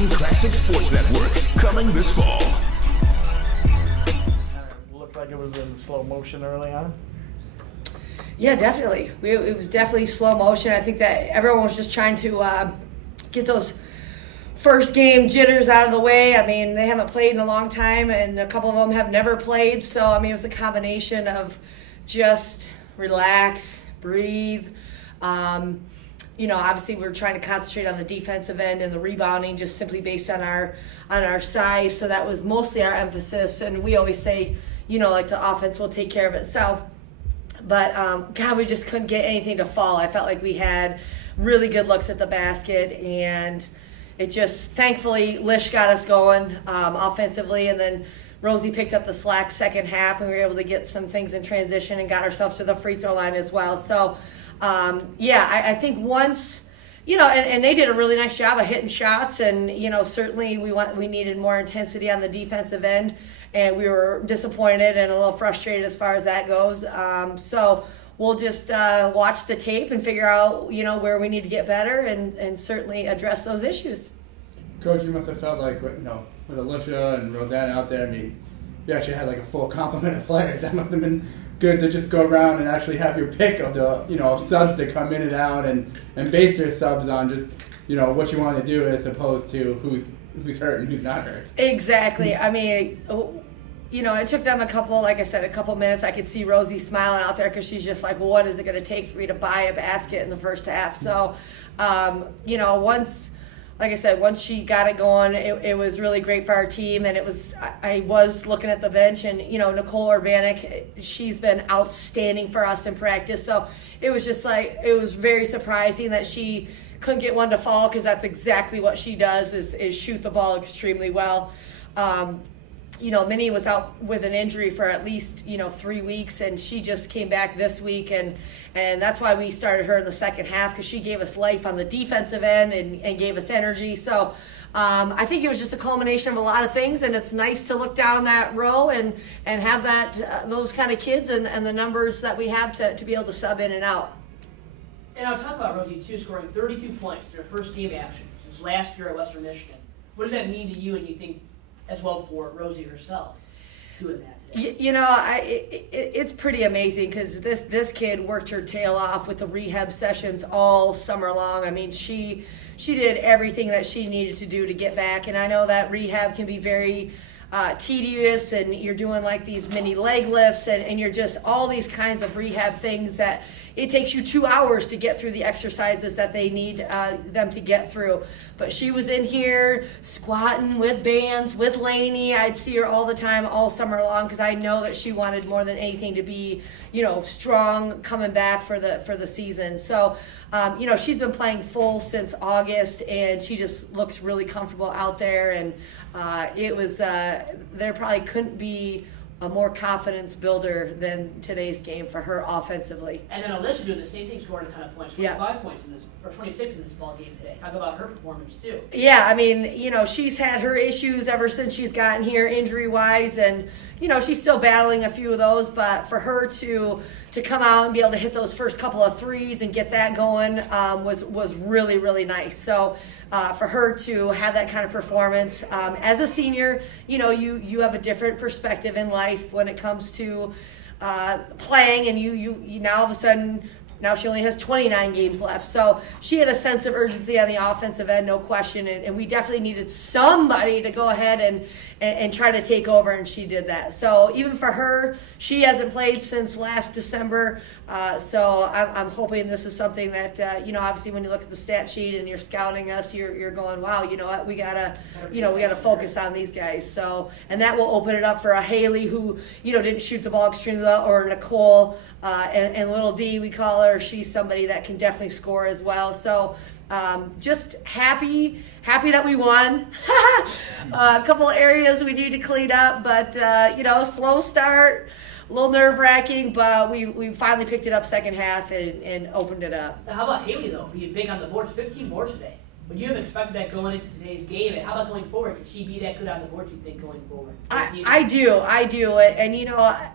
Wisconsin Classic Sports Network, coming this fall. Looked like it was in slow motion early on. Yeah, definitely. It was definitely slow motion. I think that everyone was just trying to get those first game jitters out of the way. I mean, they haven't played in a long time, and a couple of them have never played. So, I mean, it was a combination of just relax, breathe. Obviously we're trying to concentrate on the defensive end and the rebounding just simply based on our size. So that was mostly our emphasis. And we always say, like the offense will take care of itself. But, God, we just couldn't get anything to fall. I felt like we had really good looks at the basket, and it just, thankfully, Lish got us going offensively, and then Rosie picked up the slack second half, and we were able to get some things in transition and got ourselves to the free throw line as well. So, I think once, and they did a really nice job of hitting shots, and, certainly we needed more intensity on the defensive end, and we were disappointed and a little frustrated as far as that goes. So we'll just watch the tape and figure out, where we need to get better and certainly address those issues. Coach, you must have felt like, with Alicia and Rosanna out there, I mean, you actually had like a full complement of players. That must have been good to just go around and actually have your pick of the, of subs to come in and out and base your subs on just, what you want to do as opposed to who's hurt and who's not hurt. Exactly. I mean, it took them a couple minutes. I could see Rosie smiling out there because she's just like, well, what is it going to take for me to buy a basket in the first half? So, once she got it going, it was really great for our team. And I was looking at the bench, and, Nicole Urbanik, she's been outstanding for us in practice. So it was just it was very surprising that she couldn't get one to fall, because that's exactly what she does is shoot the ball extremely well. Minnie was out with an injury for at least, 3 weeks, and she just came back this week, and that's why we started her in the second half, because she gave us life on the defensive end and gave us energy. So I think it was just a culmination of a lot of things, and it's nice to look down that row and have those kind of kids and the numbers that we have to be able to sub in and out. And I'll talk about Rosie, too, scoring 32 points in her first game action since last year at Western Michigan. What does that mean to you, and you think as well for Rosie herself doing that today? It's pretty amazing, because this kid worked her tail off with the rehab sessions all summer long. I mean, she did everything that she needed to do to get back, and I know that rehab can be very tedious, and you're doing like these mini leg lifts, and you're just all these kinds of rehab things that it takes you 2 hours to get through the exercises that they need them to get through. But she was in here squatting with bands, with Lainey. I'd see her all the time, all summer long, because I know that she wanted more than anything to be, strong coming back for the season. So, she's been playing full since August, and she just looks really comfortable out there. And there probably couldn't be a more confidence builder than today's game for her offensively. And then Alyssa doing the same thing, scoring a ton of points, 25 points in this, or 26 in this ball game today. Talk about her performance too. Yeah, I mean, she's had her issues ever since she's gotten here injury-wise, and, she's still battling a few of those, but for her to come out and be able to hit those first couple of threes and get that going was really, really nice. So for her to have that kind of performance, as a senior, you have a different perspective in life when it comes to playing, and you now all of a sudden, now she only has 29 games left. So she had a sense of urgency on the offensive end, no question, and we definitely needed somebody to go ahead and try to take over, and she did that. So even for her, she hasn't played since last December, so I'm hoping this is something that, obviously when you look at the stat sheet and you're scouting us, you're going, wow, you know what, we gotta focus on these guys. So, and that will open it up for a Haley who, didn't shoot the ball extremely well, or Nicole, and little D, we call her. She's somebody that can definitely score as well. So just happy that we won. A couple of areas we need to clean up, but slow start, a little nerve-wracking, but we finally picked it up second half and opened it up. How about Haley, though, being big on the boards, 15 boards today? Would you have expected that going into today's game? And how about going forward? Could she be that good on the boards, you think, going forward? I do. And,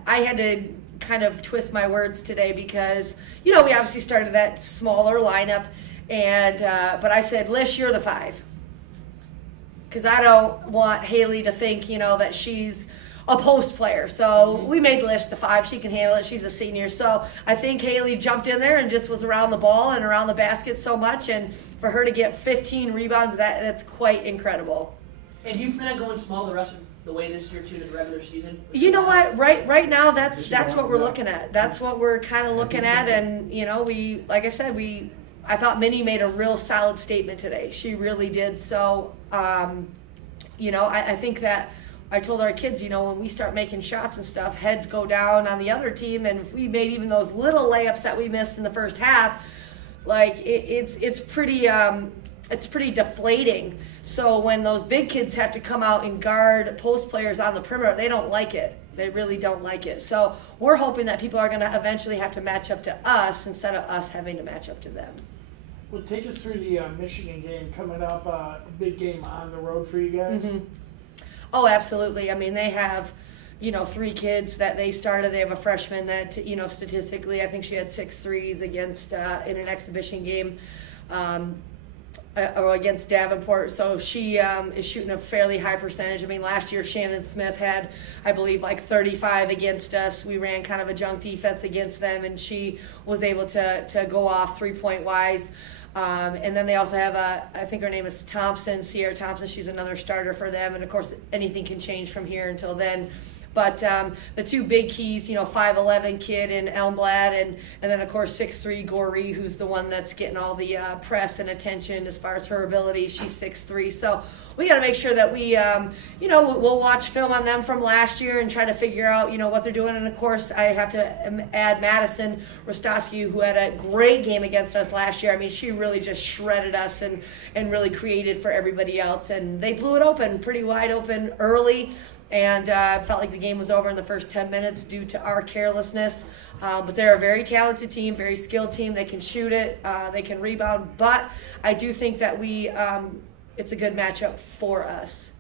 I had to kind of twist my words today because, we obviously started that smaller lineup, and but I said, Lish, you're the 5. because I don't want Haley to think, that she's a post player. So we made Lish the 5. She can handle it. She's a senior. So I think Haley jumped in there and just was around the ball and around the basket so much. And for her to get 15 rebounds, that's quite incredible. And do you plan on going small the rest of the way this year too to the regular season? You know what? Right now, that's what we're looking at. That's what we're kind of looking at. And we, like I said, I thought Minnie made a real solid statement today. She really did. So, I think that I told our kids, when we start making shots and stuff, heads go down on the other team, and if we made even those little layups that we missed in the first half, like it's pretty deflating. So when those big kids have to come out and guard post players on the perimeter, they don't like it. They really don't like it. So we're hoping that people are going to eventually have to match up to us instead of us having to match up to them. Well, take us through the Michigan game coming up, a big game on the road for you guys. Mm-hmm. Oh, absolutely. I mean, they have, 3 kids that they started. They have a freshman that, statistically, I think she had 6 threes against in an exhibition game or against Davenport. So she is shooting a fairly high percentage. I mean, last year Shannon Smith had, I believe, like 35 against us. We ran kind of a junk defense against them, and she was able to go off 3-point wise. And then they also have I think her name is Thompson, Sierra Thompson. She's another starter for them. And, of course, anything can change from here until then. But the 2 big keys, 5'11" kid in Elmblad, and then, of course, 6'3" Goree, who's the one that's getting all the press and attention as far as her ability. She's 6'3". So we got to make sure that we, we'll watch film on them from last year and try to figure out, what they're doing. And, of course, I have to add Madison Rostowski, who had a great game against us last year. I mean, she really just shredded us and really created for everybody else. And they blew it open, pretty wide open early. And felt like the game was over in the first 10 minutes due to our carelessness. But they're a very talented team, very skilled team. They can shoot it. They can rebound. But I do think that it's a good matchup for us.